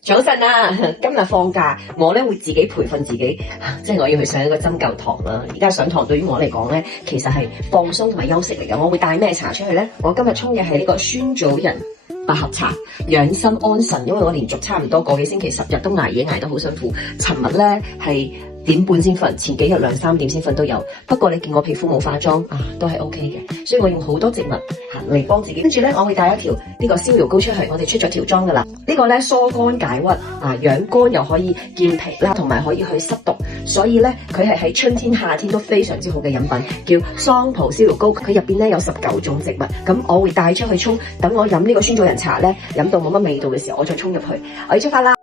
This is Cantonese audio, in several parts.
早晨啊，今日放假，我咧會自己培訓自己，即係我要去上一個針灸堂啦。而家上堂對於我嚟講咧，其實係放鬆同埋休息嚟嘅。我會帶咩茶出去咧？我今日沖嘅係呢個酸棗仁百合茶，養心安神。因為我連續差唔多個幾星期10日都捱夜捱得好辛苦。尋日咧係點半先瞓，前幾日2、3點先瞓都有。不過你見我皮膚冇化妝啊，都係 OK 嘅。所以我用好多植物嚟幫自己。跟住咧，我會帶一條呢個逍遙膏出去。我哋出咗條裝噶啦。呢個咧疏肝解鬱啊，養肝又可以健脾啦，同埋可以去濕毒。所以咧，佢係喺春天、夏天都非常之好嘅飲品，叫桑蒲逍遙膏。佢入邊咧有19種植物。咁我會帶出去沖，等我飲呢個酸棗仁茶咧，飲到冇乜味道嘅時候，我再沖入去。我要出發啦！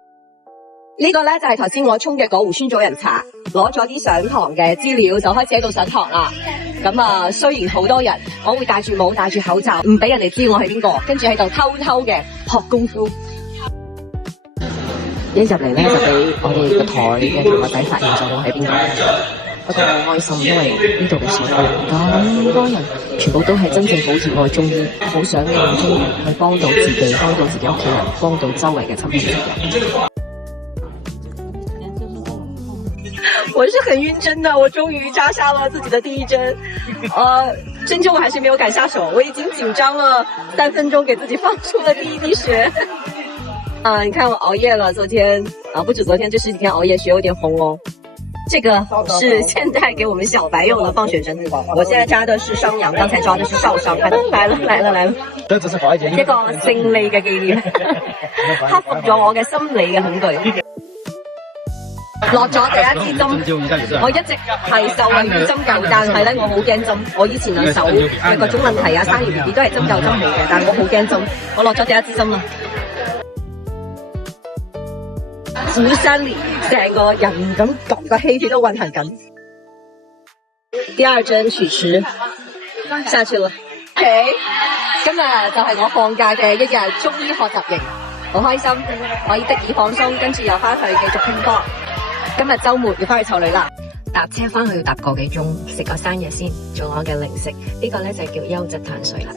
呢個咧就係頭先我沖嘅嗰壺酸棗仁茶，攞咗啲上堂嘅資料就開始喺度上堂啦。咁啊，雖然好多人，我會戴住帽、戴住口罩，唔俾人哋知我係邊個，跟住喺度偷偷嘅學功夫。一入嚟咧就俾我哋個台嘅同學仔發現咗我係邊個。不過我好開心，因為呢度嘅所有人咁多人，全部都係真正好熱愛中醫，好想用中醫去幫到自己、幫到自己屋企人、幫到周圍嘅親朋戚友。我是很暈針的，我終於扎下了自己的第一針。針灸我還是沒有敢下手，我已經緊張了3分鐘，給自己放出了第一滴血。你看我熬夜了，昨天不止昨天，這10幾天熬夜，血有點紅哦。這個是現在給我們小白用的放血針，我現在扎的是雙陽，剛才扎的是少商。來了，一個勝利嘅紀念，克服咗我嘅心理嘅恐懼。落咗第一支針，我一直係受惠於針灸，但係咧我好驚針。我以前手有各種問題啊，生完 BB 都係針灸針嚟嘅，但係我好驚針。我落咗第一支針啦，足三里，成個人咁個氣血都運行緊。第二針取池下去了。OK， 今日就係我放假嘅一日中醫學習營，好開心，可以得以放鬆，跟住又翻去繼續拼波。今日週末要翻去湊女啦，搭車翻去要搭個幾鐘，食個生日先，做我嘅零食。呢個咧就叫優質碳水啦。